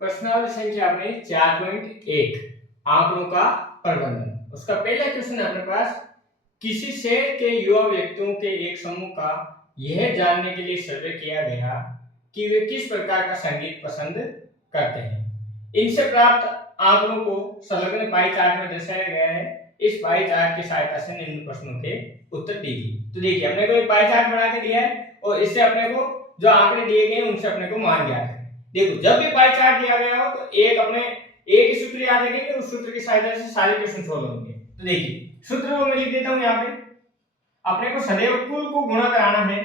प्रश्नावली संख्या अपने 4.1 आंकड़ों का प्रबंधन। उसका पहला क्वेश्चन है अपने पास, किसी शहर के युवा व्यक्तियों के एक समूह का यह जानने के लिए सर्वे किया गया कि वे किस प्रकार का संगीत पसंद करते हैं। इनसे प्राप्त आंकड़ों को संलग्न पाई चार्ट में दर्शाया गया है। इस पाई चार्ट की सहायता से निम्न प्रश्नों के उत्तर दीजिए। तो देखिए, अपने को एक पाई चार्ट बना के दिया है और इससे अपने को जो आंकड़े दिए गए हैं उनसे अपने को मान ज्ञात है। देखो, जब भी पाई चार्ट दिया गया हो तो एक ही सूत्र याद रखेंगे, उस सूत्र की सहायता से सारे क्वेश्चन सॉल्व होंगे। तो देखिए, सूत्र को मैं लिख देता हूं यहाँ पे। अपने को सदैव कुल को गुणा कराना है।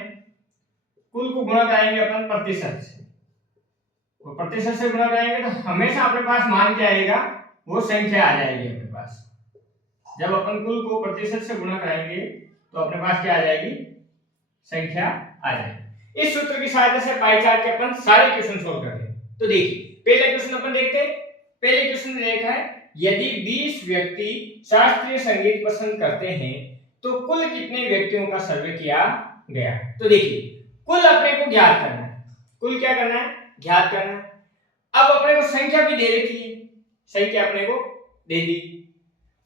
कुल को गुणा कराएंगे अपन प्रतिशत से, तो प्रतिशत से गुणा कराएंगे तो हमेशा अपने पास मान क्या आएगा, वो संख्या आ जाएगी अपने पास। जब अपन कुल को प्रतिशत से गुणा कराएंगे तो अपने पास क्या आ जाएगी, संख्या आ जाएगी। इस सूत्र की सहायता से पाई चार्ट के अपन सारे क्वेश्चन सॉल्व करते हैं। तो देखिए, पहला क्वेश्चन अपन देखते हैं। पहले क्वेश्चन में देखा है, यदि 20 व्यक्ति शास्त्रीय संगीत पसंद करते हैं तो कुल कितने व्यक्तियों का सर्वे किया गया। तो देखिए, कुल अपने को ज्ञात करना है। कुल क्या करना है, ज्ञात करना है। अब अपने को संख्या भी दे रखी है, संख्या अपने को दे दी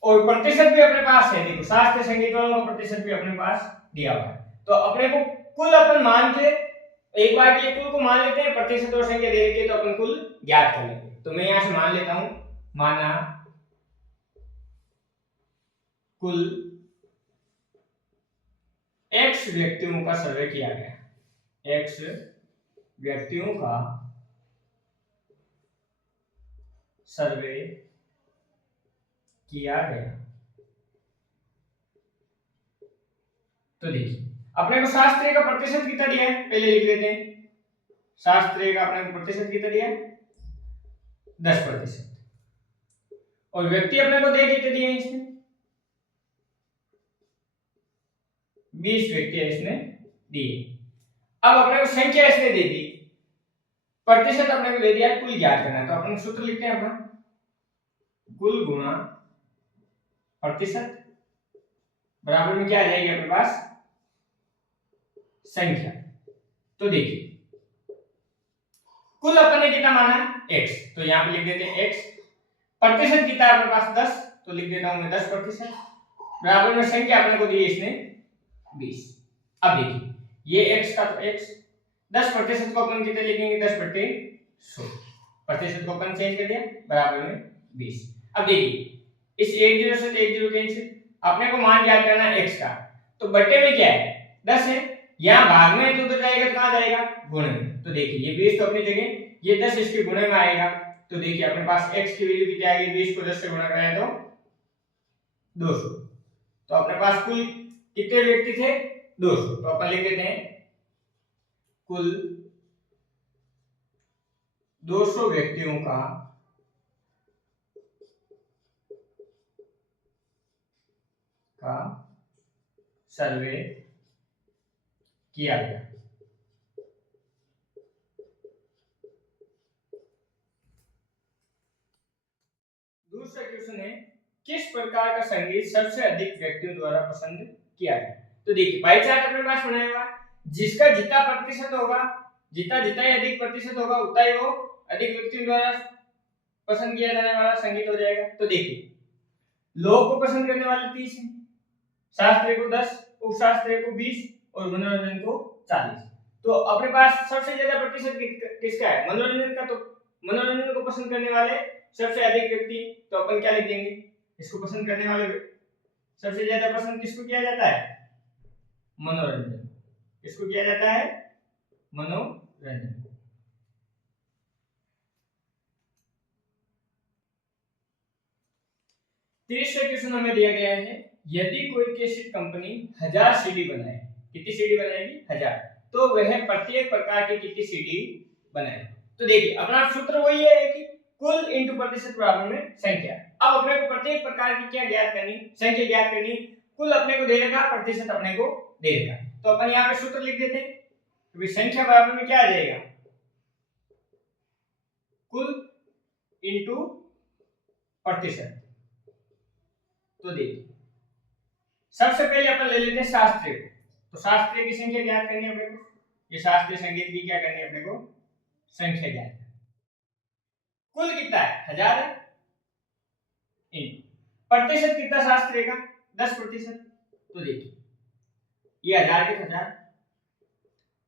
और प्रतिशत भी अपने पास है। देखो, शास्त्रीय संगीत वालों का प्रतिशत भी अपने पास दिया हुआ है। तो अपने को कुल अपन मान के एक बार के लिए कुल को मान लेते हैं, प्रतिशत और संख्या दे रखी है तो अपन कुल ज्ञात कर लेंगे। तो मैं यहां से मान लेता हूं, माना कुल x व्यक्तियों का सर्वे किया गया। x व्यक्तियों का सर्वे किया गया। तो देखिए, अपने को शास्त्रीय का प्रतिशत कितना दिया है, पहले लिख लेते हैं। शास्त्रीय का अपने को प्रतिशत कितना दिया है, 10%। और व्यक्ति अपने को दे कितने दिए हैं, इसमें 20 व्यक्ति इसने दिए। अब अपने को संख्या इसने दे दी, प्रतिशत अपने को दे दिया, कुल ज्ञात करना है। तो अपन सूत्र लिखते हैं अपना, कुल गुणा प्रतिशत बराबर में क्या आ जाएगी अपने पास, संख्या। तो देखिए, कुल अपन ने कितना माना है, x, तो यहां पे लिख देते हैं x। प्रतिशत कितना है अपने पास, 10, तो लिख देता हूं मैं 10%। बराबर में संख्या अपने को दी है इसने 20। अब देखिए, ये x का तो x, 10% को अपन कितने लिखेंगे, 10/100। प्रतिशत को अपन चेंज कर दिया, बराबर में 20। अब देखिए, इस 1 0 से 1 0 कैंसिल, अपने को मान ज्ञात करना है x का। तो बट्टे में क्या है, 10 है, यहां भाग में तो उधर जाएगा तो कहां जाएगा, गुणे में। तो देखिए, ये 20 तो अपनी जगह, ये 10 इसके गुणे में आएगा। तो देखिए, अपने पास x की वैल्यू कितनी आएगी, 20 को 10 से गुणा कराएं तो 200। तो अपने पास कुल कितने व्यक्ति थे, 200। तो अपन लिख देते हैं, कुल 200 व्यक्तियों का सर्वे किया गया। दूसरा क्वेश्चन है, किस प्रकार का संगीत सबसे अधिक व्यक्तियों द्वारा पसंद किया गया। तो देखिए, पाई चार्ट अपने पास बनाया हुआ, जिसका जितना प्रतिशत होगा, जितना जितना ही अधिक प्रतिशत होगा उतना ही वो अधिक व्यक्तियों द्वारा पसंद किया जाने वाला संगीत हो जाएगा। तो देखिए, लोक को पसंद करने वाले 30 हैं, शास्त्रीय को 10, उपशास्त्रीय को 20 और मनोरंजन को 40। तो अपने पास सबसे ज्यादा प्रतिशत किसका है, मनोरंजन का। तो मनोरंजन को पसंद करने वाले सबसे अधिक व्यक्ति, तो अपन क्या लिख देंगे, इसको पसंद करने वाले सबसे ज्यादा पसंद किसको किया जाता है, मनोरंजन। किसको किया जाता है, मनोरंजन। तीसरा क्वेश्चन हमें दिया गया है, यदि कोई कैसेट कंपनी 1000 सीडी बनाए, कितनी सीडी बनाएगी, 1000, तो वह प्रत्येक प्रकार की कितनी सीडी बनाएगी। तो देखिए, अपना सूत्र वही है कि कुल इंटू प्रतिशत बराबर में संख्या। अब अपने को प्रत्येक प्रकार की क्या ज्ञात करनी, संख्या ज्ञात करनी। कुल अपने को दे रखा, प्रतिशत अपने को दे रखा, तो अपन यहाँ पे सूत्र लिख देते हैं। तो संख्या बराबर में क्या आ जाएगा, कुल इंटू प्रतिशत। तो देखिए, सबसे पहले अपन ले लेते हैं शास्त्रीय। तो शास्त्रीय की संख्या ज्ञात करनी है अपने को, ये शास्त्रीय संगीत की क्या करनी है अपने को, संख्या ज्ञात। कुल कितना है 1000 है, प्रतिशत कितना शास्त्रीय का 10%। तो देखिए ये 1000 के 1000,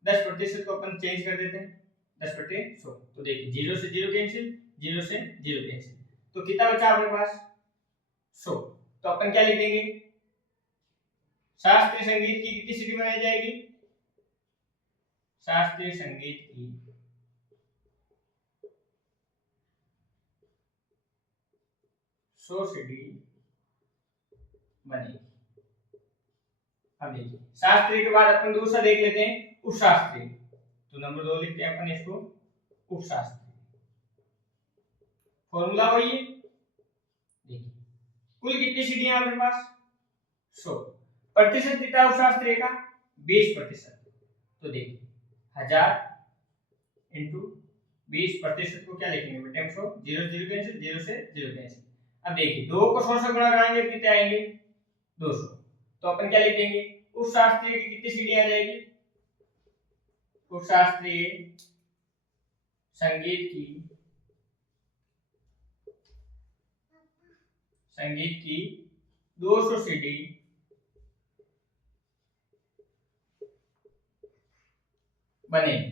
10% को अपन चेंज कर देते हैं 10/100। तो देखिए 0 से 0 कैंसिल, 0 से 0 कैंसिल, तो कितना बचा अपने पास 100। तो अपन क्या लिख देंगे, शास्त्रीय संगीत की कितनी सीडी बनाई जाएगी, शास्त्रीय संगीत की 100 सीडी बनेगी। अब देखिए शास्त्रीय के बाद अपन दूसरा देख लेते हैं उपशास्त्रीय। तो नंबर 2 लिखते हैं अपन इसको उपशास्त्रीय। फॉर्मूला वही है, देखिए कुल कितनी सीढ़ियां है अपने पास 100, प्रतिशत कितना है उपशास्त्रीय का 20%। तो देखिए 1000 इंटू 20% को क्या लिखेंगे बेटे 100, 0 0 कैंसिल, 0 से 0 कैंसिल। अब देखिए 2 को 100 से गुणा कराएंगे तो कितने आएंगे 200। तो अपन क्या लिख देंगे उपशास्त्रीय की कितनी सीढ़ियां आ जाएगी, उपशास्त्रीय संगीत की 200 सीढ़ी बनेगी।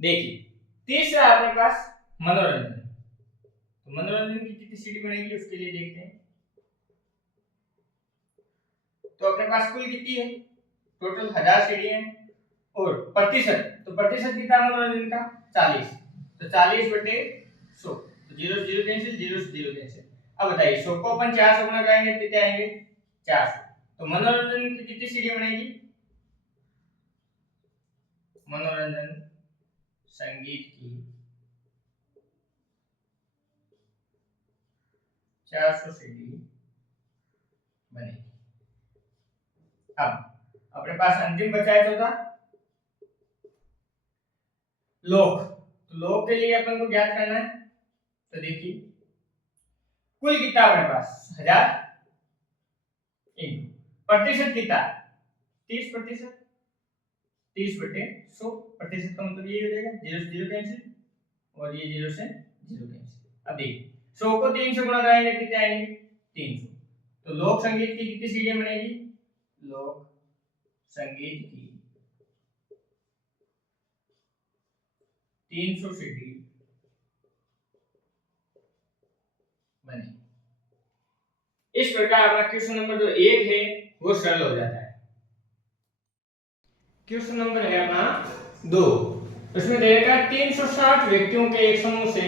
देखिए तीसरा अपने पास मनोरंजन। तो मनोरंजन की कितनी सीढ़ी बनेगी उसके लिए देखते हैं। तो अपने पास कुल कितनी है, टोटल 1000 सीढ़ियां हैं, और प्रतिशत, तो प्रतिशत कितना मनोरंजन का 40। तो 40/100, तो 0 0 कैंसिल, 0 से 0 कैंसिल। अब बताइए 100 को अपन 400 गुना करेंगे तो कितने आएंगे 400। तो मनोरंजन की कितनी सीढ़ियां बनेगी, मनोरंजन संगीत की 400 सीढ़ी बनेगी। अब अपने पास अंतिम बचा है चौथा लोक। तो लोक के लिए अपन को ज्ञात करना है। तो देखिए कुल कितना अपने पास 1000 इंटू प्रतिशत कितना 30%, 30/100, प्रतिशत का मतलब ये हो जाएगा 0 से 0 कैंसिल, और ये 0 से 0 कैंसिल। अब देखिए 100 को 3 से गुणा कराएंगे कितने आएंगे 300। तो लोक संगीत की कितनी सीढ़ियां बनेगी, लोक संगीत की 300 सीढ़ी बनेगी। इस प्रकार अपना क्वेश्चन नंबर जो 1 है वो सरल हो जाता है। क्वेश्चन नंबर है अपना 2, उसमें दे रखा है 360 व्यक्तियों के एक समूह से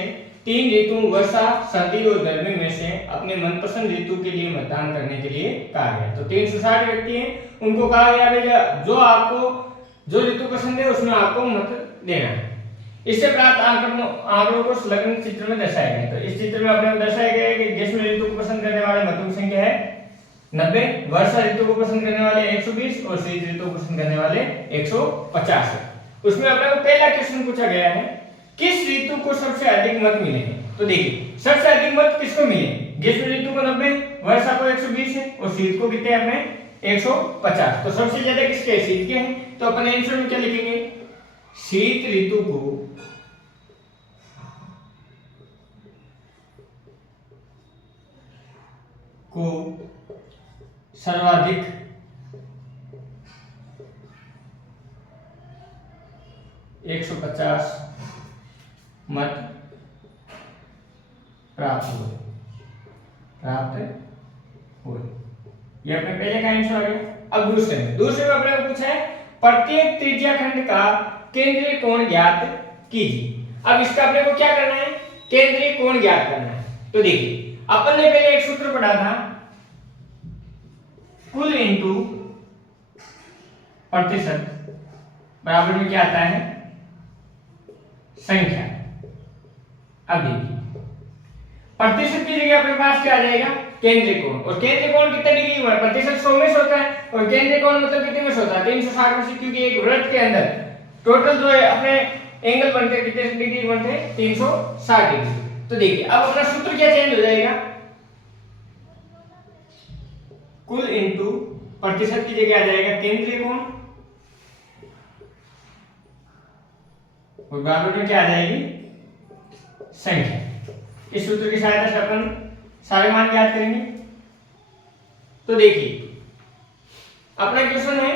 3 ऋतु वर्षा, सर्दी और गर्मी में से अपने मनपसंद ऋतु के लिए मतदान करने के लिए कहा गया। तो 360 व्यक्ति हैं, उनको कहा गया भाई जो आपको जो ऋतु पसंद है उसमें आपको मत देना है। इससे प्राप्त आंकड़ों को संलग्न चित्र में दर्शाया गया। तो इस चित्र में अपने को दर्शाया गया है कि ग्रीष्म ऋतु को पसंद करने वाले मतों की संख्या है 90, वर्षा ऋतु को पसंद करने वाले 120 और शीत ऋतु को पसंद करने वाले 150 है। उसमें अपने को पहला क्वेश्चन पूछा गया है किस ऋतु को सबसे अधिक मत मिले हैं। तो देखिए सबसे अधिक मत किसको मिले, ग्रीष्म ऋतु को 90, वर्षा को 120 है और शीत को कितने अपने 150। तो सबसे ज्यादा किसके शीत के हैं। तो अपन आंसर में क्या लिखेंगे, शीत ऋतु को सर्वाधिक एक 150 मत प्राप्त हुए। ये अपने पहले का आंसर आ गया। अब दूसरे में अपने को पूछा है प्रत्येक त्रिज्याखंड का केंद्रीय कोण ज्ञात कीजिए। अब इसका अपने को क्या करना है, केंद्रीय कोण ज्ञात करना है। तो देखिए अपन ने पहले एक सूत्र पढ़ा था कुल इंटू प्रतिशत बराबर में क्या आता है संख्या। अब देखिए प्रतिशत की जगह अपने पास क्या आ जाएगा केंद्रीय कोण, और केंद्रीय कोण कितने डिग्री में, प्रतिशत 100 में से होता है और केंद्रीय कोण मतलब कितने में से होता है 360 में से, क्योंकि एक वृत्त के अंदर टोटल जो है अपने एंगल बनते हैं कितने डिग्री बनते हैं 360 डिग्री। तो देखिए अब अपना सूत्र क्या चेंज हो जाएगा, कुल इंटू प्रतिशत की जगह आ जाएगा केंद्रीय कोण और बराबर में क्या आ जाएगी, संख्या। इस सूत्र की सहायता से अपन सारे मान ज्ञात करेंगे। तो देखिए अपना क्वेश्चन है,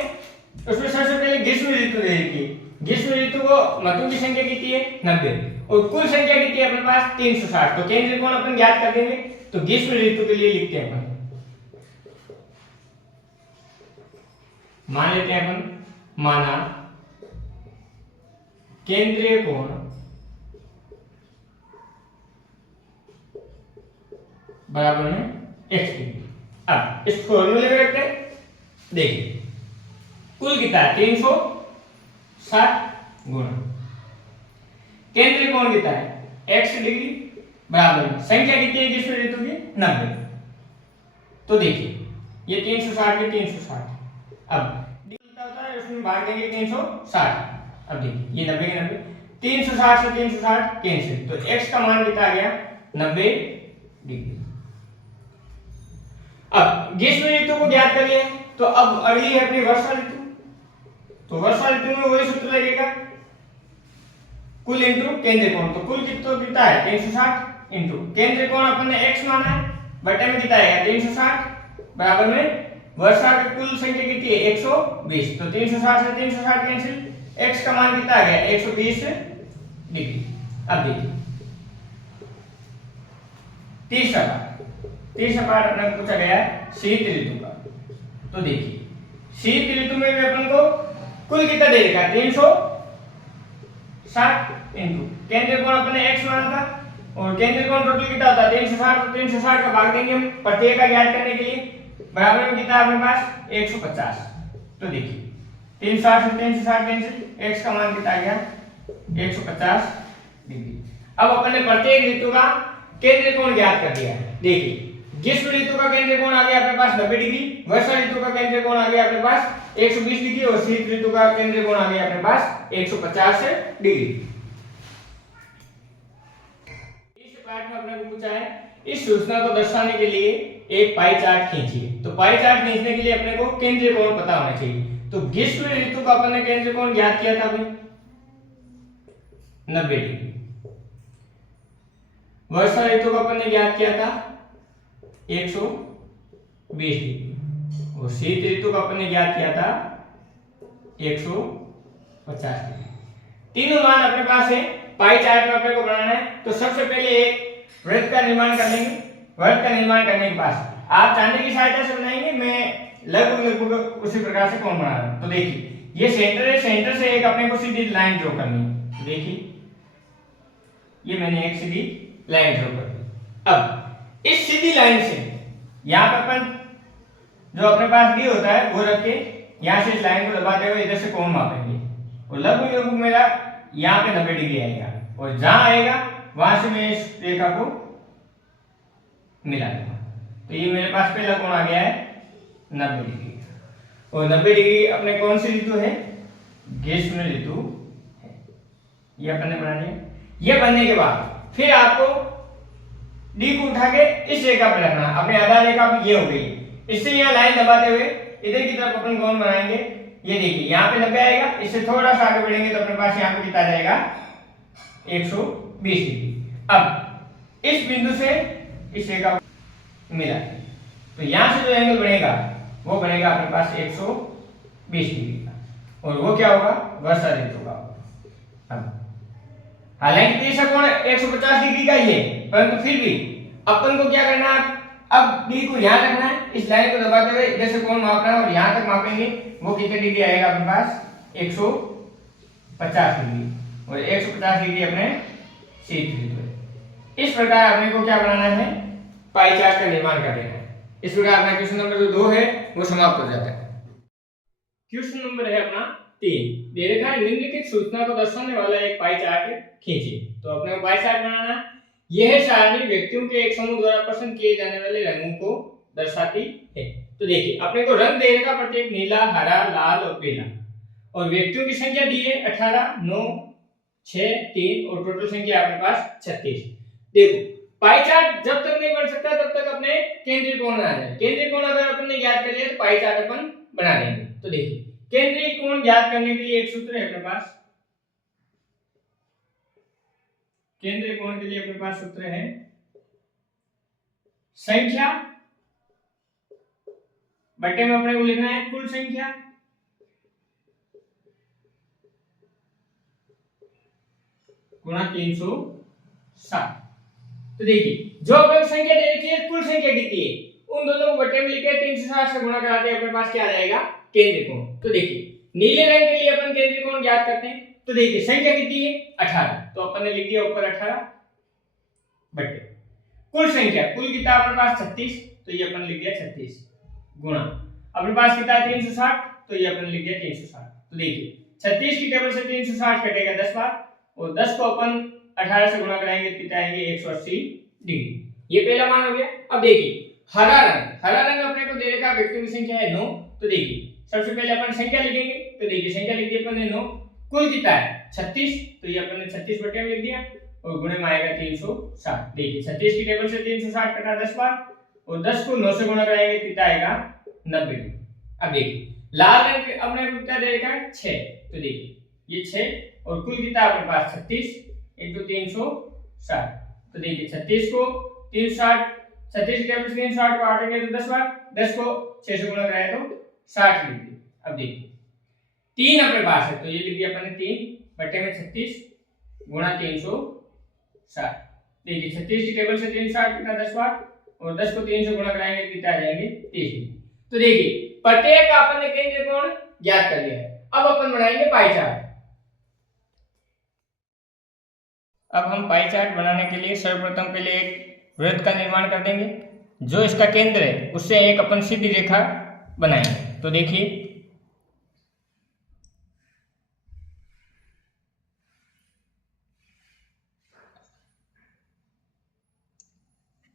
उसमें सबसे पहले ग्रीष्म ऋतु दे रखी है। ग्रीष्म ऋतु को मतों की संख्या कितनी है, 90, और कुल संख्या कितनी है अपने पास, 360। तो केंद्र कोण अपन ज्ञात कर देंगे। तो ग्रीष्म ऋतु के लिए लिखते हैं अपन, मान लेते हैं अपन, माना केंद्रीय कोण बराबर है x डिग्री। अब इस फॉर्मूले में रखते हैं। देखिए कुल कितना है, 360 गुणा केंद्रीय कोण कितना है, x डिग्री, बराबर में संख्या कितनी है ग्रीष्म ऋतु की, 90। तो देखिए ये 360 के 360, अब कितना होता है, उसमें भाग देंगे 360। अब देखिए ये 90 के 90, 360 से 360 कैंसिल, तो x का मान कितना आ गया, 90 डिग्री। अब ग्रीष्म ऋतु को ज्ञात कर लिया, तो अब अगली है अपनी वर्षा ऋतु। तो वर्षा ऋतु में वही सूत्र लगेगा, कुल इंटू केंद्रीय कोण। तो कुल कितना है, 360 इंटू केंद्रीय कोण अपन ने x माना है, बटे में कितना आएगा 360, बराबर में वर्षा की कुल संख्या कितनी है 120। तो 360 से 360 कैंसिल, x का मान कितना आ गया 120 डिग्री। अब देखिए तीसरा पार्ट अपने को पूछा गया है शीत ऋतु का। तो देखिए शीत ऋतु में भी अपन को कुल कितना दे रखा है, 360 इंटू केंद्रीय कोण अपन ने x माना था, और केंद्रीय कोण टोटल कितना होता है 360। तो 360 का भाग देंगे हम प्रत्येक का ज्ञात करने के लिए, बराबर में कितना अपने पास 150। तो देखिए 360 से 360 कैंसिल, x का मान कितना आ गया 150 डिग्री। अब अपन ने प्रत्येक ऋतु का केंद्रीय कोण ज्ञात कर दिया है। देखिए ग्रीष्म ऋतु का केंद्रीय कोण आ गया अपने पास 90 डिग्री, वर्षा ऋतु का केंद्रीय कोण आ गया अपने पास 120 डिग्री, और शीत ऋतु का केंद्रीय कोण आ गया अपने पास 150 डिग्री। इस पार्ट में अपने को पूछा है इस सूचना को दर्शाने के लिए एक पाई चार्ट खींचिए। तो पाई चार्ट खींचने के लिए अपने को केंद्रीय कोण पता होना चाहिए। तो ग्रीष्म ऋतु का अपन ने केंद्रीय कोण ज्ञात किया था भाई 90 डिग्री, वर्षा ऋतु का अपन ने ज्ञात किया था 120 डिग्री, और शीत ऋतु का अपन ने ज्ञात किया था 150 डिग्री। तीनों मान अपने पास है, पाई चार्ट में अपने को बनाना है। तो सबसे पहले एक वृत्त का निर्माण कर लेंगे। वृत्त का निर्माण करने के बाद आप चांदी की सहायता से बनाएंगे, मैं लगभग उसी प्रकार से कोण बना रहा हूं। तो देखिए ये सेंटर है, सेंटर से एक अपने को सीधी लाइन ड्रॉ करनी है। तो देखिए ये मैंने एक सीधी लाइन ड्रॉ कर दी। अब इस सीधी लाइन से यहाँ पे अपन जो अपने पास डी होता है वो रख के यहाँ से इस लाइन को दबाते हुए इधर से कोण मापेंगे, और लगभग मेरा यहाँ पे 90 डिग्री आएगा, और जहां आएगा वहां से मैं इस रेखा को मिला दूंगा। तो ये मेरे पास पहला कोण आ गया है 90 डिग्री, और 90 डिग्री अपने कौन सी ऋतु है, ग्रीष्म ऋतु है। ये अपन ने बना लिया। ये बनने के बाद फिर आपको डी को उठा के इस रेखा पर रखना। अपने आधार रेखा ये हो गई, इससे यहाँ लाइन दबाते हुए इधर की तरफ अपन कोण बनाएंगे। ये देखिए यहाँ पे 90 आएगा, इससे थोड़ा सा आगे बढ़ेंगे तो अपने पास यहाँ पे कितना जाएगा 120 डिग्री। अब इस बिंदु से इस रेखा मिला, तो यहाँ से जो एंगल बनेगा वो बनेगा अपने पास 120 डिग्री का, और वो क्या होगा, वर्षा ऋतु का होगा। अब हालांकि तीसरा कोण 150 डिग्री का ही है, परंतु फिर भी अपन को क्या करना है, अब डी को यहाँ रखना है, इस लाइन को दबाते हुए इधर से कोण मापना है, और यहाँ तक मापेंगे वो कितने डिग्री आएगा अपने पास 150 डिग्री, और 150 डिग्री अपने शीत ऋतु है। इस प्रकार अपने को क्या बनाना है, पाई चार्ट का निर्माण कर देना है। इस प्रकार अपना क्वेश्चन नंबर जो 2 है वो समाप्त हो जाता है। क्वेश्चन नंबर है अपना 3, दे रखा है निम्नलिखित सूचना को दर्शाने वाला एक पाई चार्ट खींचिए। तो अपने को पाई चार्ट बनाना है। यह सारणी व्यक्तियों के एक समूह द्वारा पसंद किए जाने वाले रंगों को दर्शाती है। तो देखिए अपने को रंग दे रखा प्रत्येक नीला, हरा, लाल और पीला, और व्यक्तियों की संख्या दी है 18, 9, 6, 3, और टोटल संख्या अपने पास 36। देखो पाई चार्ट जब तक नहीं बन सकता तब तक अपने केंद्रीय कोण आ जाए। केंद्रीय कोण अगर अपन ने ज्ञात कर लिया तो पाई चार्ट अपन बना देंगे। तो देखिए केंद्रीय कोण ज्ञात करने के लिए एक सूत्र है अपने पास, केंद्रीय कोण के लिए अपने पास सूत्र है संख्या बटे में अपने को लिखना है कुल संख्या गुणा 360। तो देखिए जो अपने संख्या दे रखी है कुल संख्या कितनी है उन दोनों को बटे में लिखे 360 से गुणा कराते हैं अपने पास क्या आ जाएगा केंद्रीय कोण। तो देखिए नीले रंग के लिए अपन केंद्रीय कोण ज्ञात करते हैं। तो देखिए संख्या कितनी है 18 तो अपन ने लिख दिया ऊपर 18 बटे कुल संख्या कुल कितना अपने पास 36 तो ये अपन लिख दिया 36 गुणा अपने पास कितना है 360 तो ये अपन लिख दिया 360। तो देखिए 36 की टेबल से 360 कटेगा 10 बार और 10 को अपन 18 से गुणा कराएंगे कितना आएंगे 180 डिग्री। ये पहला मान हो गया। अब देखिए हरा रंग अपने को दे रखा व्यक्तियों की संख्या है 9। तो देखिए सबसे पहले अपन संख्या लिखेंगे। तो देखिए संख्या लिख दी अपन ने 9 कुल कितना है 36 तो ये अपन ने 36 बटे में लिख दिया और गुणे में आएगा 360। देखिए 36 की टेबल से 360 कटा 10 बार और 10 को 9 से गुणा कराएंगे कितना आएगा 90। अब देखिए लाल रंग अपने को कितना दे रखा है 6। तो देखिए ये 6 और कुल कितना अपने पास 36 into 360। तो देखिए 36 को 360 36 की टेबल से 360 को काटेंगे तो 10 बार 10 को 6 से गुणा कराए तो 60 लिख दिए। अब देखिए 3 अपने पास है तो ये लिख दिया अपन ने 3 बटे में 36 गुणा 360। देखिए 36 की टेबल से 360 कितना 10 बार और 10 को 3 से गुणा कराएंगे कितना आ जाएंगे 30। तो देखिए प्रत्येक का अपन ने केंद्रीय कोण ज्ञात कर लिया है। अब अपन बनाएंगे पाई चार्ट। अब हम पाई चार्ट बनाने के लिए सर्वप्रथम पहले एक वृत्त का निर्माण कर देंगे। जो इसका केंद्र है उससे एक अपन सीधी रेखा बनाएंगे। तो देखिए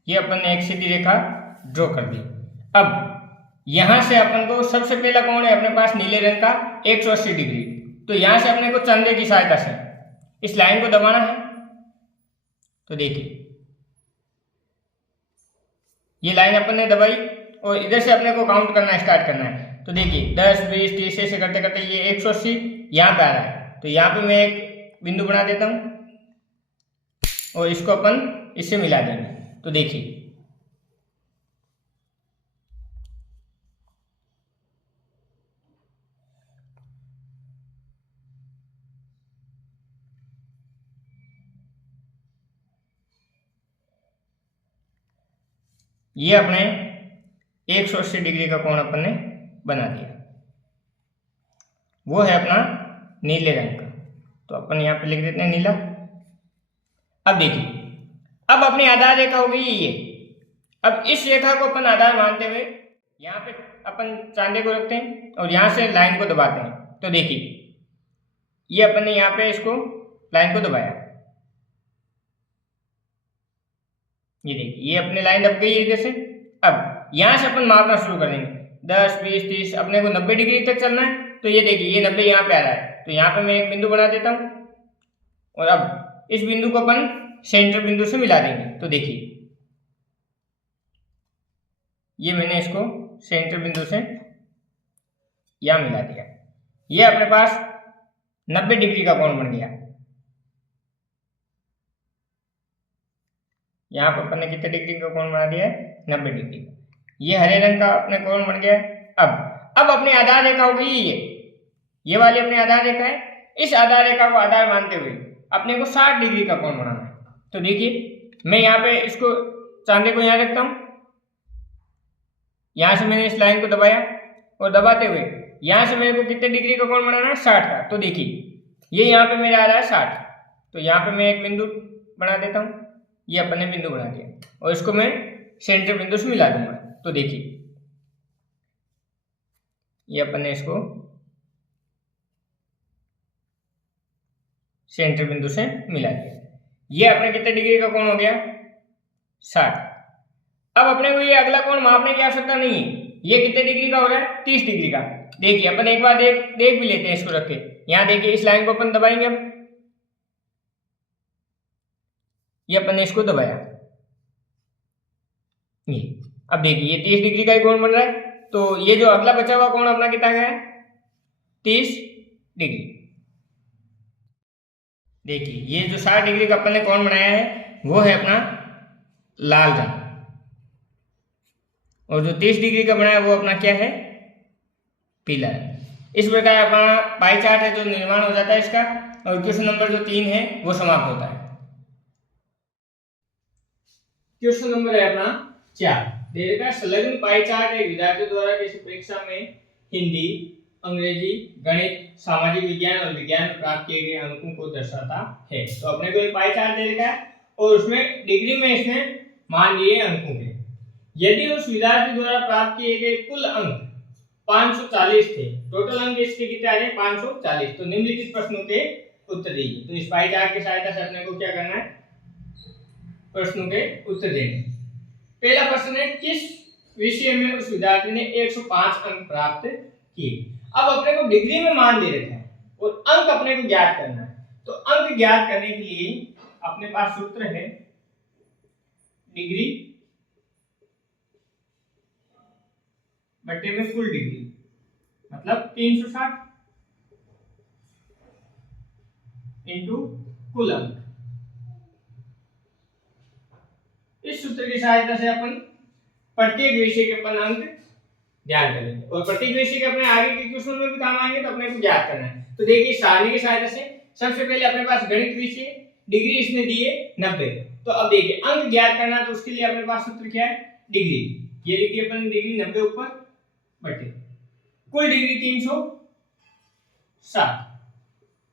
ये अपन ने एक सीधी रेखा ड्रॉ कर दी। अब यहां से अपन को सबसे पहला कोण है अपने पास नीले रंग का 180 डिग्री। तो यहां से अपने को चंदे की सहायता से इस लाइन को दबाना है। तो देखिए ये लाइन अपन ने दबाई और इधर से अपने को काउंट करना स्टार्ट करना है। तो देखिए 10 20 30 ऐसे करते करते ये 180 यहाँ पे आ रहा है। तो यहाँ पे मैं एक बिंदु बना देता हूं और इसको अपन इससे मिला देंगे। तो देखिए ये अपने 180 डिग्री का कोण अपन ने बना दिया। वो है अपना नीले रंग का। तो अपन यहाँ पे लिख देते हैं नीला। अब देखिए अब अपनी आधार रेखा हो गई ये। अब इस रेखा को अपन आधार मानते हुए यहाँ पे अपन चांदे को रखते हैं और यहाँ से लाइन को दबाते हैं। तो देखिए ये अपन ने यहाँ पे इसको लाइन को दबाया। ये देखिए ये अपनी लाइन दब गई है इधर से। अब यहाँ से अपन मापना शुरू करेंगे 10 20 30 अपने को 90 डिग्री तक चलना है। तो ये देखिए ये 90 यहाँ पे आ रहा है। तो यहाँ पे मैं एक बिंदु बना देता हूँ और अब इस बिंदु को अपन सेंटर बिंदु से मिला देंगे। तो देखिए ये मैंने इसको सेंटर बिंदु से यहाँ मिला दिया। ये अपने पास 90 डिग्री का कोण बन गया। यहाँ पर अपन ने कितने डिग्री का कोण बना दिया है 90 डिग्री। ये हरे रंग का अपने कोण बन गया। अब अपनी आधार रेखा हो गई ये वाली अपनी आधार रेखा है। इस आधार रेखा को आधार मानते हुए अपने को 60 डिग्री का कोण बनाना है। तो देखिए मैं यहाँ पे इसको चांदे को यहाँ रखता हूँ। यहाँ से मैंने इस लाइन को दबाया और दबाते हुए यहाँ से मेरे को कितने डिग्री का कोण बनाना है 60 का। तो देखिए ये यहाँ पे मेरा आ रहा है 60। तो यहाँ पे मैं एक बिंदु बना देता हूँ। ये अपन ने बिंदु बना दिया और इसको मैं सेंटर बिंदु से मिला दूंगा। तो देखिए ये अपन ने इसको सेंटर बिंदु से मिला दिया। ये अपने कितने डिग्री का कोण हो गया 60। अब अपने को ये अगला कोण मापने की आवश्यकता नहीं है। ये कितने डिग्री का हो रहा है 30 डिग्री का। देखिए अपन एक बार देख भी लेते हैं इसको रख के। यहाँ देखिए इस लाइन को अपन दबाएंगे। ये अपन ने इसको दबाया ये। अब देखिए ये 30 डिग्री का ही कोण बन रहा है। तो ये जो अगला बचा हुआ कोण अपना कितना है 30 डिग्री। देखिए ये जो 60 डिग्री का अपन ने कोण बनाया है वो है अपना लाल रंग, और जो 30 डिग्री का बनाया वो अपना क्या है, पीला रंग। इस प्रकार अपना पाई चार्ट है जो निर्माण हो जाता है इसका, और क्वेश्चन नंबर जो 3 है वो समाप्त होता है। क्वेश्चन नंबर है अपना 4, देगा संलग्न पाई चार्ट एक विद्यार्थी द्वारा किसी परीक्षा में हिंदी, अंग्रेजी, गणित, सामाजिक विज्ञान और विज्ञान में प्राप्त किए गए अंकों को दर्शाता है। तो अपने को एक पाई चार्ट दे रखा है और उसमें डिग्री में इसने मान लिए अंकों के। यदि उस विद्यार्थी द्वारा प्राप्त किए गए कुल अंक 540 थे, टोटल अंक इसके कितने आ रहे हैं 540, तो निम्नलिखित प्रश्नों के उत्तर दीजिए। तो इस पाई चार्ट की सहायता से अपने को क्या करना है, प्रश्नों के उत्तर देंगे। पहला प्रश्न है किस विषय में उस विद्यार्थी ने 105 अंक प्राप्त किए। अब अपने को डिग्री में मान दे रखा है और अंक अपने को ज्ञात करना है। तो अंक ज्ञात करने के लिए अपने पास सूत्र है डिग्री बटे में कुल डिग्री, मतलब 360 इंटू कुल अंक। इस सूत्र की सहायता से अपन प्रत्येक विषय के अपन अंक ध्यान करेंगे, और प्रत्येक विषय के अपने आगे के क्वेश्चन में भी काम आएंगे, तो अपने को ज्ञात करना है। तो देखिए सारणी की सहायता से सबसे पहले अपने पास गणित विषय डिग्री इसने दिए 90, तो अब देखिए अंक ज्ञात करना, तो उसके लिए अपने पास सूत्र क्या है, डिग्री। ये लिखिए अपन डिग्री 90 ऊपर बटे कुल डिग्री 360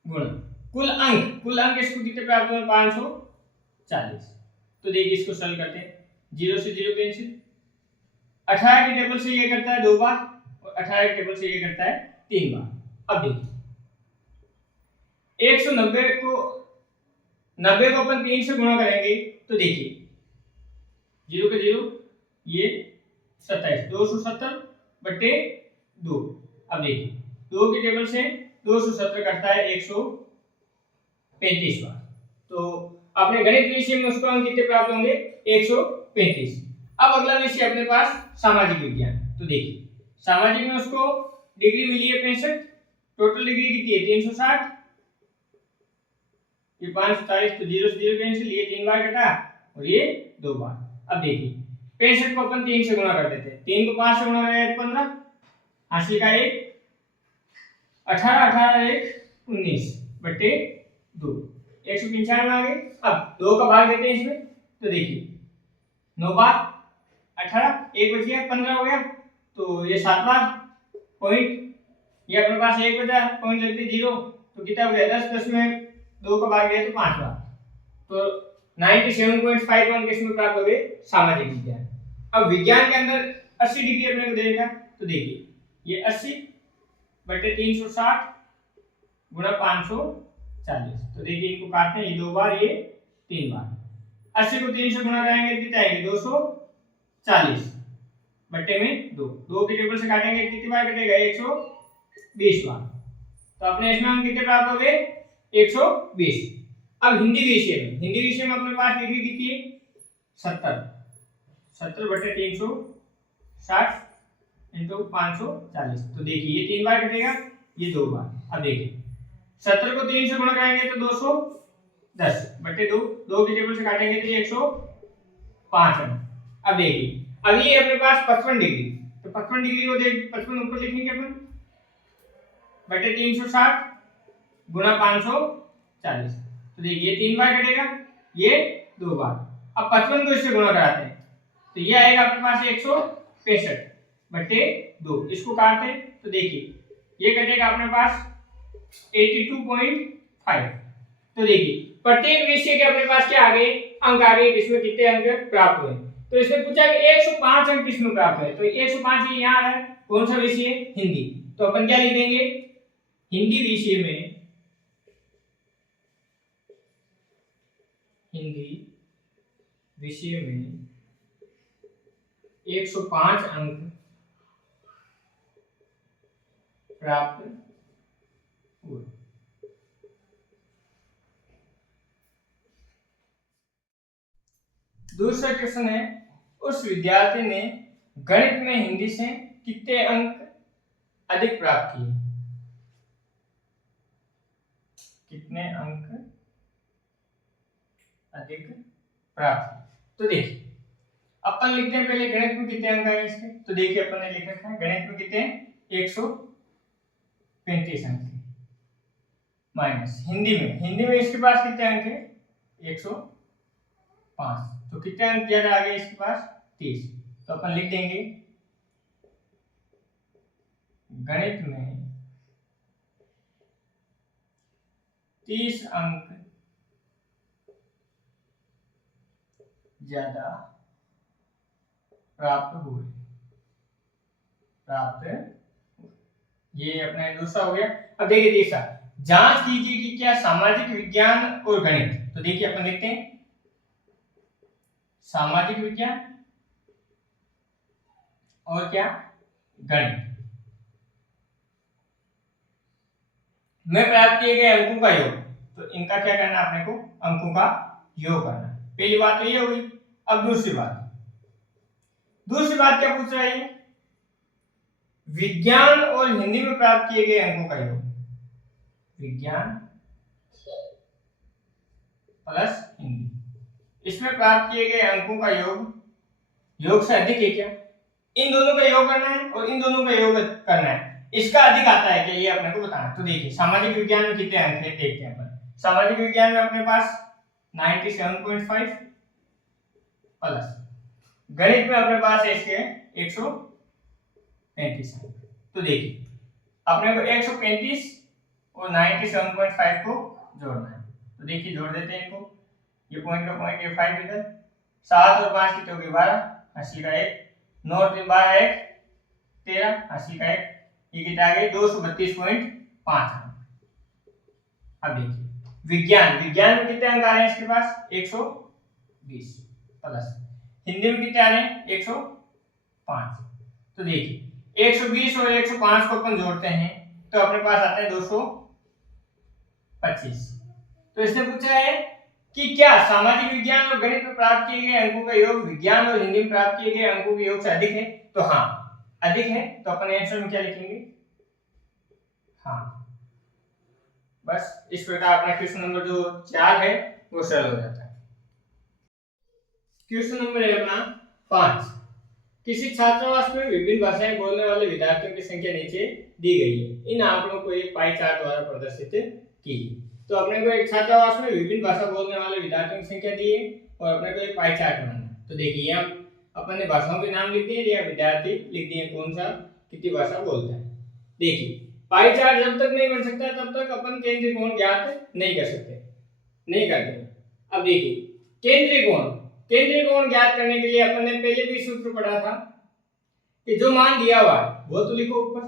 गुणा कुल अंक इसको कितने प्राप्त हुए 540। तो देखिए इसको सरल करते हैं, 0 से 0 कैंसिल, 18 के टेबल से ये करता है 2 बार और 18 के टेबल से ये करता है 3 बार। अब देखिए 190 को 90 को अपन 3 से गुणा करेंगे, तो देखिए 0 के 0 ये 27, 270 बटे 2। अब देखिए 2 के टेबल से 270 करता है 135 बार। तो अपने गणित विषय में उसको अंक कितने प्राप्त होंगे 135। अब अगला विषय अपने पास सामाजिक विज्ञान। तो देखिए सामाजिक में उसको डिग्री मिली है 65, टोटल डिग्री कितनी है 360, ये 540, तो 0 से 0 कैंसिल, ये 3 बार कटा और ये 2 बार। अब देखिए 65 को अपन 3 से गुणा कर देते हैं, 3 को 5 से गुणा करेंगे 15, हासिल का 1, 18 18 1 19 बटे 2, 195 आ गए। अब 2 का भाग देते हैं इसमें, तो देखिए 9 बार 18, 1 बच गया 15 हो गया, तो ये 7 बार पॉइंट, ये अपने पास 1 बचा पॉइंट लगते 0, तो कितना हो गया 10, 10 में 2 का भाग दिया तो 5 बार, तो 97.51 किसमें प्राप्त हो गए सामाजिक विज्ञान। अब विज्ञान के अंदर 80 डिग्री अपने को देगा, तो देखिए ये 80 बटे 360 गुणा 540, तो देखिए इनको काटते हैं, ये 2 बार ये 3 बार, 80 को 3 से गुणा करेंगे कितना आएंगे 240 बटे में 2, 2 के टेबल से काटेंगे कितनी बार कटेगा 120 बार। तो अपने इसमें हम कितने प्राप्त हो गए 120। अब हिंदी विषय में अपने पास डिग्री कितनी है 70 बटे 360 इंटू 540, तो देखिए ये 3 बार कटेगा ये 2 बार। अब देखिए 70 को 3 से गुणा करेंगे तो 210 बटे 2, 2 के टेबल से काटेंगे तो 105। अब देखिए अब ये अपने पास 55 डिग्री, तो 55 डिग्री को देख 55 ऊपर लिखेंगे अपन बटे 360 गुणा 540, तो देखिए 3 बार कटेगा ये 2 बार। अब 55 को इससे गुणा कराते हैं, तो ये आएगा अपने पास 165 बटे 2, इसको काटते हैं तो देखिए ये कटेगा अपने पास 82.5। तो देखिए प्रत्येक विषय के अपने पास क्या आ गए अंक आ गए, इसमें कितने अंक प्राप्त हुए। तो इसमें पूछा कि 105 अंक किसमें प्राप्त हुए, तो 105 ये यहाँ है, कौन सा विषय हिंदी, तो अपन क्या लिख देंगे हिंदी विषय में 105 अंक प्राप्त हुए। दूसरा क्वेश्चन है उस विद्यार्थी ने गणित में हिंदी से कितने अंक अधिक प्राप्त किए, कितने अंक अधिक प्राप्त। तो देखिए अपन लिखते हैं पहले गणित में कितने अंक आए इसके। तो देखिए अपन ने लिख रखा है गणित में कितने 135 अंक माइनस हिंदी में इसके पास कितने अंक है 105। तो कितने अंक ज्यादा आ गए इसके पास 30। तो अपन लिख देंगे गणित में 30 अंक ज्यादा प्राप्त हुए। ये अपना दूसरा हो गया। अब देखिए तीसरा, जांच कीजिए कि क्या सामाजिक विज्ञान और गणित। तो देखिए अपन लिखते हैं सामाजिक विज्ञान और क्या गणित में प्राप्त किए गए अंकों का योग। तो इनका क्या करना है अपने को अंकों का योग करना। पहली बात तो ये हो गई। अब दूसरी बात क्या पूछ रहा है विज्ञान और हिंदी में प्राप्त किए गए अंकों का योग। विज्ञान प्लस हिंदी इसमें प्राप्त किए गए अंकों का योग से अधिक है क्या। इन दोनों का योग करना है और इन दोनों का योग करना है। इसका अधिक आता है क्या ये अपने को बताना। तो देखिए सामाजिक विज्ञान में कितने अंक है देखते हैं अपन। सामाजिक विज्ञान में अपने पास 97.5 प्लस गणित में अपने पास इसके 135 अंक। तो देखिए अपने को 135 और 97.5 को जोड़ना है। तो देखिए जोड़ देते हैं इनको। ये पॉइंट का पॉइंट ये 5 इधर 7 और 5 कितने हो गए 12 80 का 1 9 और 3 12 1 13 80 का 1 ये कितना आ गए 232.5 अंक। अब देखिए विज्ञान में कितने अंक आ रहे हैं इसके पास 120 प्लस हिंदी में कितने आ रहे हैं 105। तो देखिए 120 और 105 को अपन जोड़ते हैं तो अपने पास आता है 225। तो इसने पूछा है कि क्या सामाजिक विज्ञान और गणित में प्राप्त किए गए अंकों का योग विज्ञान और हिंदी में प्राप्त किए गए अंकों के योग से अधिक है। तो हाँ अधिक है। तो अपन आंसर में क्या लिखेंगे हाँ। बस इस प्रकार अपना क्वेश्चन नंबर जो 4 है वो सरल हो जाता है। क्वेश्चन नंबर है अपना 5। किसी छात्रावास में विभिन्न भाषाएं बोलने वाले विद्यार्थियों की संख्या नीचे दी गई है। इन आंकड़ों को एक पाई चार्ट द्वारा प्रदर्शित कीजिए। तो अपने को एक छात्रावास में विभिन्न भाषा बोलने वाले विद्यार्थियों की संख्या दी है और अपने को एक पाई चार्ट बनाना है। तो देखिए यहाँ अपन ने भाषाओं के नाम लिख दिए या विद्यार्थी लिख दिए कौन सा कितनी भाषा बोलता है। देखिए पाई चार्ट जब तक नहीं बन सकता तब तक अपन केंद्रीय कोण ज्ञात नहीं कर सकते नहीं करते। अब देखिए केंद्रीय कोण ज्ञात करने के लिए अपन ने पहले भी सूत्र पढ़ा था कि जो मान दिया हुआ है वो तो लिखो ऊपर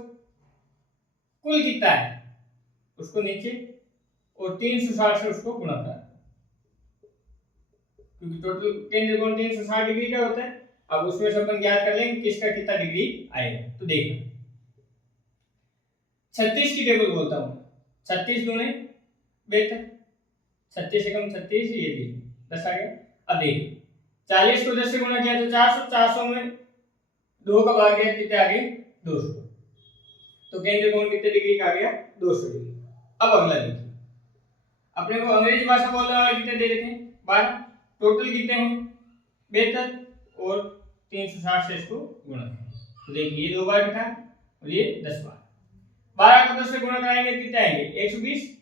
कुल कितना है उसको नीचे और 360 से उसको गुणा कर क्योंकि टोटल केंद्रीय कोण 360 डिग्री का होता है। अब उसमें से अपन ज्ञात कर लेंगे किसका कितना डिग्री आएगा। तो देखना 36 की टेबल बोलता हूं 36 दूने 72 36 से कम 36 ये 10 आ गया। अब देखिए 40 को 10 से गुणा किया तो 400 में 2 का भाग गया कितने आ गए 200। तो केंद्रीय कोण कितने डिग्री का आ गया 200 डिग्री। अब अगला देखिए अपने को अंग्रेजी भाषा बोलने वाले कितने दे रखे हैं 12 टोटल कितने हैं 72 और 360 से इसको गुणा करें। तो देखिए ये 2 बार कितना और ये 10 बार 12 को 10 से गुणा कराएंगे कितने आएंगे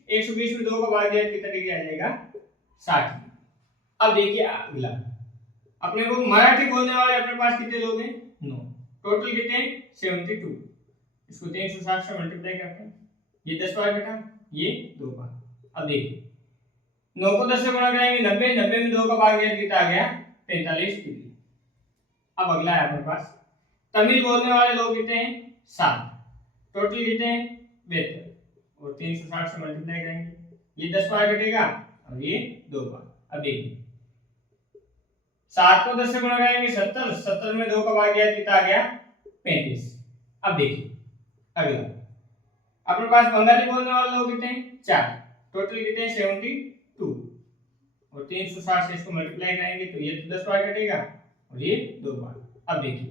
120 में 2 का भाग दिया कितना डिग्री आ जाएगा 60। अब देखिए अगला अपने को मराठी बोलने वाले अपने पास कितने लोग हैं 9 टोटल कितने हैं 72। इसको 360 से मल्टीप्लाई करते हैं ये 10 बार बेटा ये 2 बार। अब देखिए 9 को 10 से गुणा करेंगे 90 में 2 का भाग दिया कितना आ गया 45 डिग्री। अब अगला है अपने पास तमिल बोलने वाले लोग कितने हैं 7 टोटल कितने हैं 72 और 360 से मल्टीप्लाई करेंगे ये 10 बार कटेगा और ये 2 बार। अब देखिए 7 को 10 से गुणा करेंगे 70 में 2 का भाग दिया कितना आ गया 35। अब देखिए अगला अपने पास बंगाली बोलने वाले लोग कितने हैं 4 टोटल कितने हैं 72 और 360 से इसको मल्टीप्लाई करेंगे तो ये तो 10 बार कटेगा और ये 2 बार। अब देखिए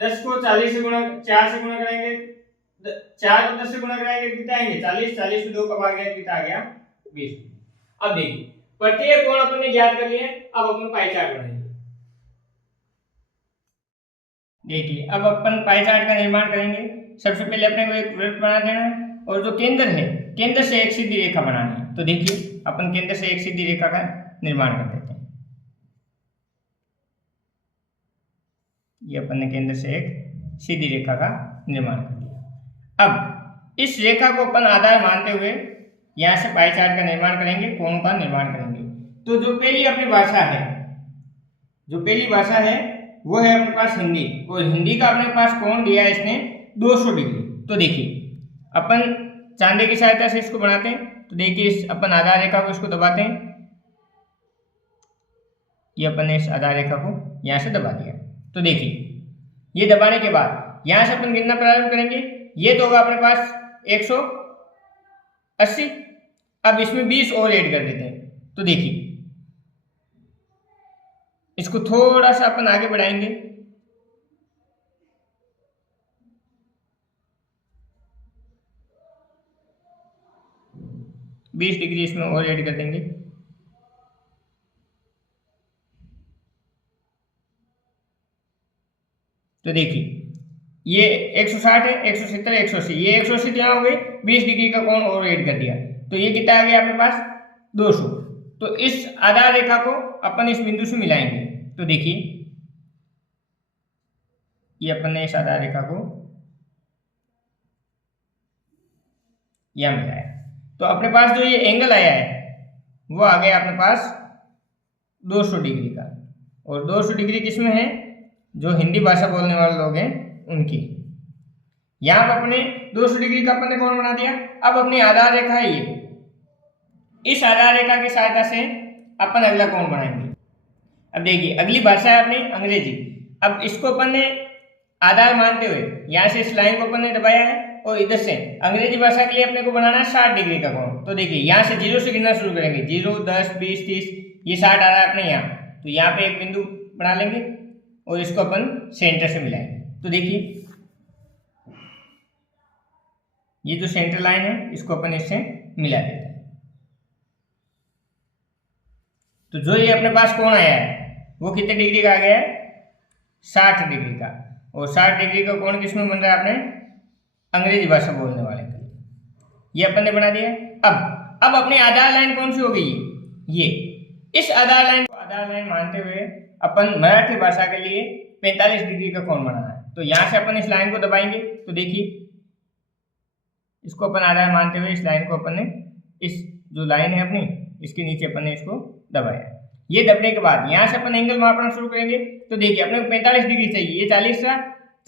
10 को 40 से गुणा 4 से गुणा करेंगे 4 को 10 से गुणा करेंगे कितना आएंगे 40 में 2 का भाग गया कितना आ गया 20। अब देखिए प्रत्येक कोण अपन ने ज्ञात कर लिया। अब अपन पाई चार्ट बनाएंगे। देखिए अब अपन पाई चार्ट का निर्माण करेंगे। सबसे पहले अपने को एक वृत्त बना देना है और जो केंद्र है, केंद्र से एक सीधी रेखा बनानी है। तो देखिए अपन केंद्र से एक सीधी रेखा का निर्माण कर देते हैं। ये अपन ने केंद्र से एक सीधी रेखा का निर्माण कर दिया। अब इस रेखा को अपन आधार मानते हुए यहाँ से पाई चार्ट का निर्माण करेंगे, कोणों का निर्माण करेंगे। तो जो पहली अपनी भाषा है, जो पहली भाषा है वो है अपने पास हिंदी, और हिंदी का अपने पास कोण दिया है इसने 200 डिग्री। तो देखिए अपन चांदे की सहायता से इसको बनाते हैं। तो देखिए इस अपन आधार रेखा को इसको दबाते हैं। ये अपन ने इस आधार रेखा को यहाँ से दबा दिया। तो देखिए ये दबाने के बाद यहाँ से अपन गिनना प्रारंभ करेंगे। ये तो होगा अपने पास 180। अब इसमें 20 और ऐड कर देते हैं। तो देखिए इसको थोड़ा सा अपन आगे बढ़ाएंगे। बीस डिग्री इसमें और ऐड कर देंगे। तो देखिए ये 160 है, 170, 180, ये 180 यहाँ हो गई। 20 डिग्री का कोण और ऐड कर दिया। तो ये कितना आ गया अपने पास 200। तो इस आधार रेखा को अपन इस बिंदु से मिलाएंगे। तो देखिए ये अपन ने इस आधार रेखा को यहां मिलाया। तो अपने पास जो ये एंगल आया है वो आ गया अपने पास 200 डिग्री का। और 200 डिग्री किसमें है, जो हिंदी भाषा बोलने वाले लोग हैं उनकी। यहां पर अपने 200 डिग्री का अपन ने कोण बना दिया। अब अपनी आधार रेखा है ये, इस आधार रेखा की सहायता से अपन अगला कोण बनाएंगे। अब देखिए अगली भाषा है अपनी अंग्रेजी। अब इसको अपन ने आधार मानते हुए यहाँ से इस लाइन को अपन ने दबाया है, और इधर से अंग्रेजी भाषा के लिए अपने को बनाना है 60 डिग्री का कोण। तो देखिए यहाँ से 0 से गिनना शुरू करेंगे। 0, 10, 20, 30, ये 60 आ रहा है अपने यहाँ। तो यहाँ पे एक बिंदु बना लेंगे और इसको अपन सेंटर से मिलाएंगे। तो देखिए ये जो सेंटर लाइन है इसको अपन इससे मिला देते हैं। तो जो ये अपने पास कोण आया है वो कितने डिग्री का आ गया है, 60 डिग्री का। और 60 डिग्री का कोण किसमें बन रहा है, अपने अंग्रेजी भाषा बोलने वाले के लिए। ये अपन ने बना दिया। अब अपनी आधार लाइन कौन सी हो गई, ये इस आधार लाइन को आधार लाइन मानते हुए अपन मराठी भाषा के लिए 45 डिग्री का कोण बनाना है। तो यहां से अपन इस लाइन को दबाएंगे। तो देखिए इसको अपन आधार मानते हुए इस लाइन को अपन ने, इस जो लाइन है अपनी इसके नीचे अपन ने इसको दबाया। ये दबने के बाद यहाँ से अपन एंगल मापना शुरू करेंगे। तो देखिए अपने को 45 डिग्री चाहिए, ये 40 था,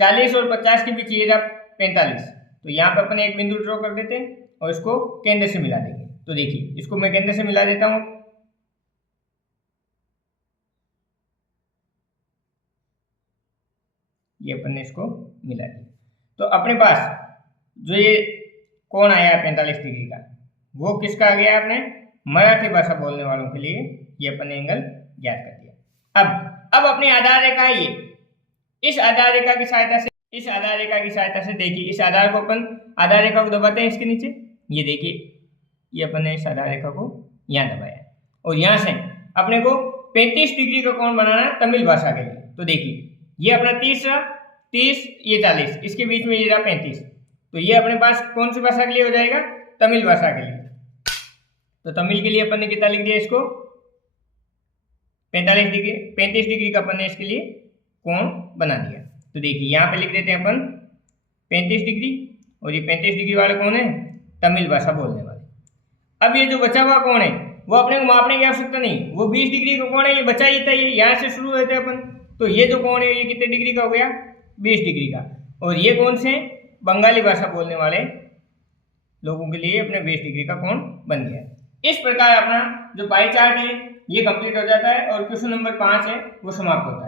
40 और 50 के बीच ये था 45। तो यहाँ पे अपन एक बिंदु ड्रॉ कर देते हैं और इसको केंद्र से मिला देंगे। तो देखिए इसको मैं केंद्र से मिला देता हूँ। ये अपन ने इसको मिला दिया। तो अपने पास जो ये कोण आया है 45 डिग्री का, वो किसका आ गया अपने मराठी भाषा बोलने वालों के लिए। ये अपन ने एंगल ज्ञात कर दिया। अब अपनी आधार रेखा है ये, इस आधार रेखा की सहायता से, इस आधार रेखा की सहायता से देखिए इस आधार को अपन आधार रेखा को दबाते हैं इसके नीचे। ये देखिए ये अपन ने इस आधार रेखा को यहाँ दबाया और यहाँ से अपने को 35 डिग्री का कोण बनाना है तमिल भाषा के लिए। तो देखिए ये अपना 30, ये 40, इसके बीच में ये रहा 35। तो ये अपने पास कौन सी भाषा के लिए हो जाएगा, तमिल भाषा के लिए। तो तमिल के लिए अपन ने कितना लिख दिया, इसको 35 डिग्री का अपन ने इसके लिए कोण बना दिया। तो देखिए यहाँ पे लिख देते हैं अपन 35 डिग्री, और ये 35 डिग्री वाले कौन है, तमिल भाषा बोलने वाले। अब ये जो बचा हुआ कोण है वो अपने को मापने की आवश्यकता नहीं, वो 20 डिग्री का कोण है, ये बचा ही था, ये यहाँ से शुरू होते हैं अपन। तो ये जो कोण है ये कितने डिग्री का हो गया, 20 डिग्री का। और ये कौन से बंगाली भाषा बोलने वाले लोगों के लिए अपने 20 डिग्री का कोण बन गया। इस प्रकार अपना जो पाई चार्ट है ये कंप्लीट हो जाता है और क्वेश्चन नंबर 5 है वो समाप्त होता है।